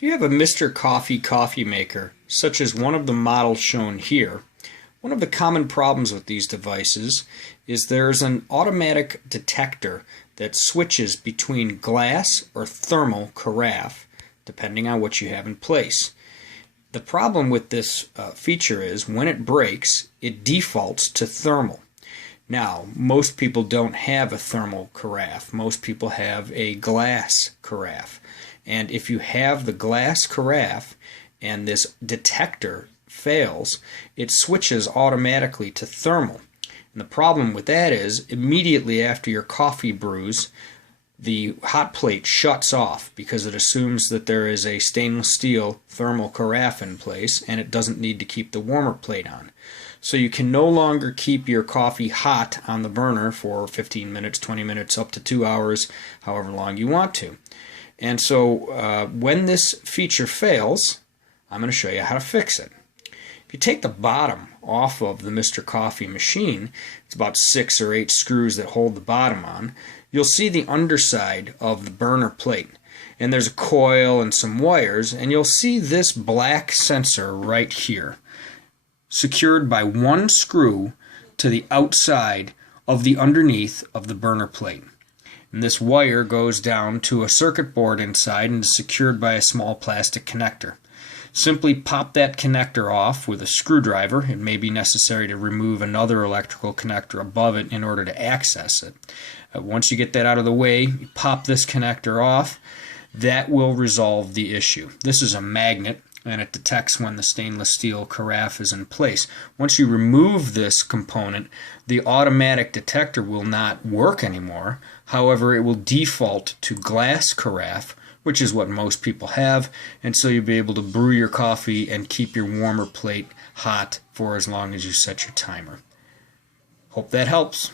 If you have a Mr. coffee maker, such as one of the models shown here, one of the common problems with these devices is there's an automatic detector that switches between glass or thermal carafe, depending on what you have in place. The problem with this feature is when it breaks, it defaults to thermal. Now, most people don't have a thermal carafe. Most people have a glass carafe. And if you have the glass carafe and this detector fails, it switches automatically to thermal. And the problem with that is immediately after your coffee brews, the hot plate shuts off because it assumes that there is a stainless steel thermal carafe in place and it doesn't need to keep the warmer plate on. So you can no longer keep your coffee hot on the burner for 15 minutes, 20 minutes, up to 2 hours, however long you want to. And so when this feature fails, I'm going to show you how to fix it. If you take the bottom off of the Mr. Coffee machine, it's about 6 or 8 screws that hold the bottom on, you'll see the underside of the burner plate. And there's a coil and some wires, and you'll see this black sensor right here, secured by one screw to the outside of the underneath of the burner plate. And this wire goes down to a circuit board inside and is secured by a small plastic connector. Simply pop that connector off with a screwdriver. It may be necessary to remove another electrical connector above it in order to access it. Once you get that out of the way, you pop this connector off. That will resolve the issue. This is a magnet, and it detects when the stainless steel carafe is in place. Once you remove this component, the automatic detector will not work anymore. However, it will default to glass carafe, which is what most people have, and so you'll be able to brew your coffee and keep your warmer plate hot for as long as you set your timer. Hope that helps.